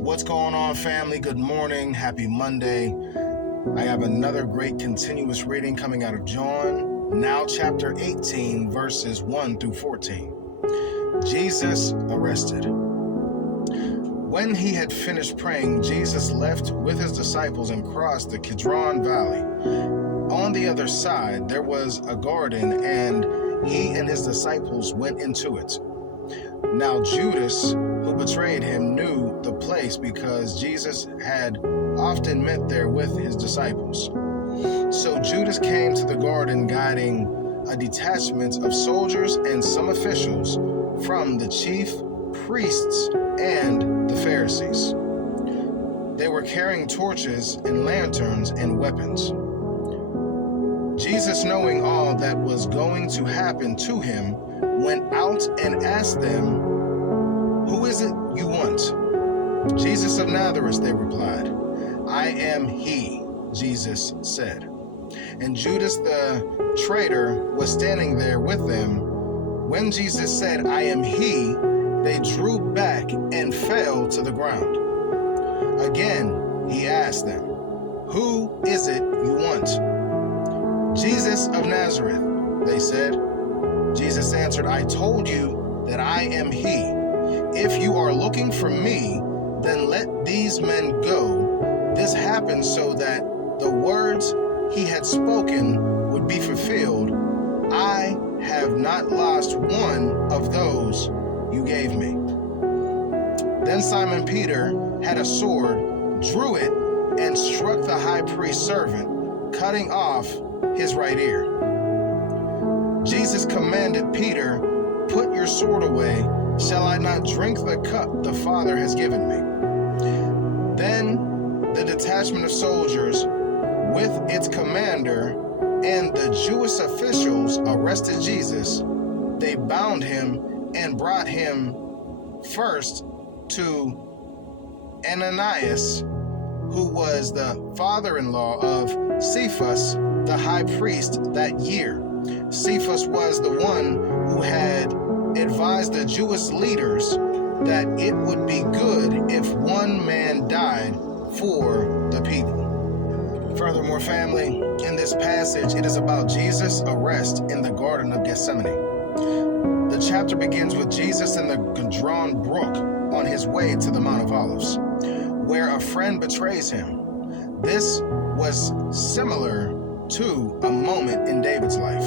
What's going on, family? Good morning. Happy Monday. I have another great continuous reading coming out of John, now chapter 18, verses 1 through 14. Jesus arrested. When he had finished praying, Jesus left with his disciples and crossed the Kidron Valley. On the other side, there was a garden, and he and his disciples went into it. Now Judas, who betrayed him, knew the place because Jesus had often met there with his disciples. So Judas came to the garden guiding a detachment of soldiers and some officials from the chief priests and the Pharisees. They were carrying torches and lanterns and weapons. Jesus, knowing all that was going to happen to him, went out and asked them, "Who is it you want?" "Jesus of Nazareth," they replied. "I am he," Jesus said. And Judas the traitor was standing there with them. When Jesus said, "I am he," they drew back and fell to the ground. Again, he asked them, "Who is it you want?" "Jesus of Nazareth," they said. Jesus answered, "I told you that I am he. If you are looking for me, then let these men go." This happened so that the words he had spoken would be fulfilled. "I have not lost one of those you gave me." Then Simon Peter had a sword, drew it, and struck the high priest's servant, cutting off his right ear. Jesus commanded Peter, "Put your sword away. Shall I not drink the cup the Father has given me?" Then the detachment of soldiers with its commander and the Jewish officials arrested Jesus. They bound him and brought him first to Ananias, who was the father-in-law of Cephas, the high priest that year. Cephas was the one who had advised the Jewish leaders that it would be good if one man died for the people. Furthermore, family, in this passage, it is about Jesus' arrest in the Garden of Gethsemane. The chapter begins with Jesus in the Kidron Brook on his way to the Mount of Olives, where a friend betrays him. This was similar to a moment in David's life,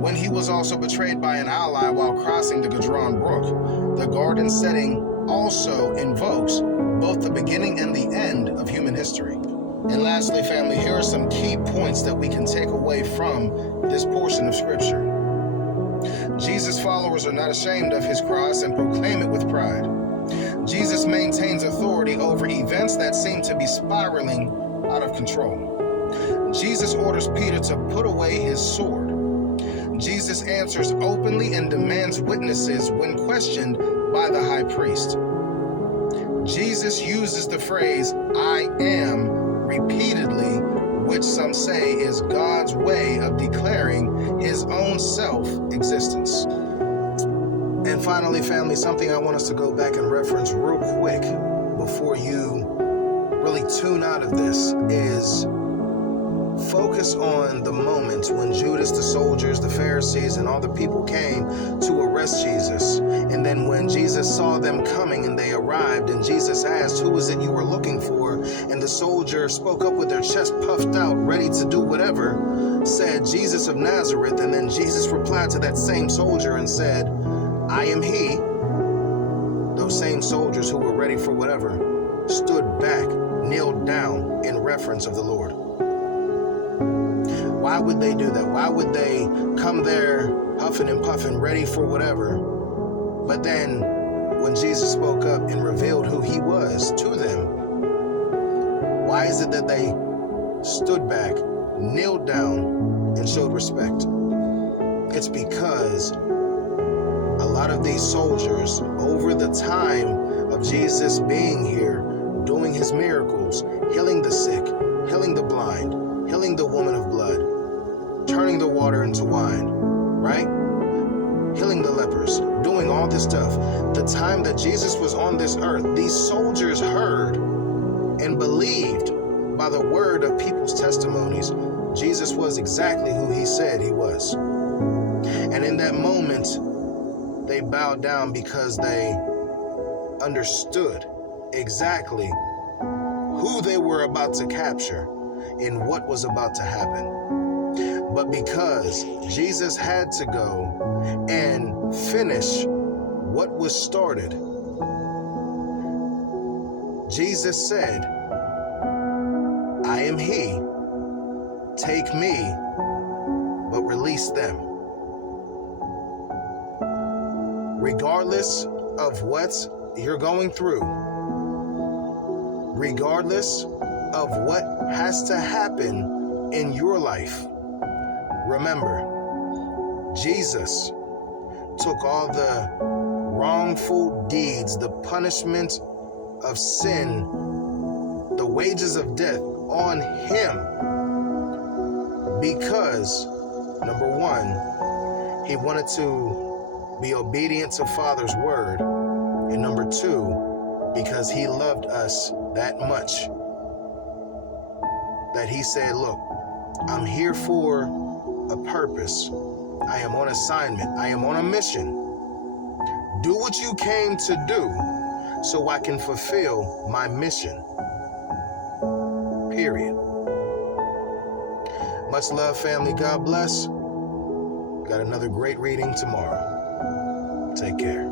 when he was also betrayed by an ally while crossing the Kidron Brook. The garden setting also invokes both the beginning and the end of human history. And lastly, family, here are some key points that we can take away from this portion of Scripture. Jesus' followers are not ashamed of his cross and proclaim it with pride. Jesus maintains authority over events that seem to be spiraling out of control. Jesus orders Peter to put away his sword. Jesus answers openly and demands witnesses when questioned by the high priest. Jesus uses the phrase, "I am," repeatedly, which some say is God's way of declaring his own self-existence. And finally, family, something I want us to go back and reference real quick before you really tune out of this is focus on the moment when Judas, the soldiers, the Pharisees, and all the people came to arrest Jesus. And then when Jesus saw them coming and they arrived, and Jesus asked, "Who is it you were looking for?" And the soldier spoke up with their chest puffed out, ready to do whatever, said, "Jesus of Nazareth." And then Jesus replied to that same soldier and said, "I am he." Those same soldiers who were ready for whatever stood back, kneeled down in reverence of the Lord. Why would they do that? Why would they come there huffing and puffing, ready for whatever? But then when Jesus spoke up and revealed who he was to them, why is it that they stood back, kneeled down, and showed respect? It's because a lot of these soldiers, over the time of Jesus being here, doing his miracles, healing the sick, healing the blind, healing the woman of blood, turning the water into wine, right? Healing the lepers, doing all this stuff. The time that Jesus was on this earth, these soldiers heard by the word of people's testimonies, Jesus was exactly who he said he was. And in that moment, they bowed down because they understood exactly who they were about to capture and what was about to happen. But because Jesus had to go and finish what was started, Jesus said, I am he, take me, but release them. Regardless of what you're going through, regardless of what has to happen in your life, remember, Jesus took all the wrongful deeds, the punishment of sin, the wages of death on him because, number one, he wanted to be obedient to Father's word, and number two, because he loved us that much that he said, look, I'm here for a purpose. I am on assignment. I am on a mission. Do what you came to do so I can fulfill my mission. Period. Much love, family. God bless. Got another great reading tomorrow. Take care.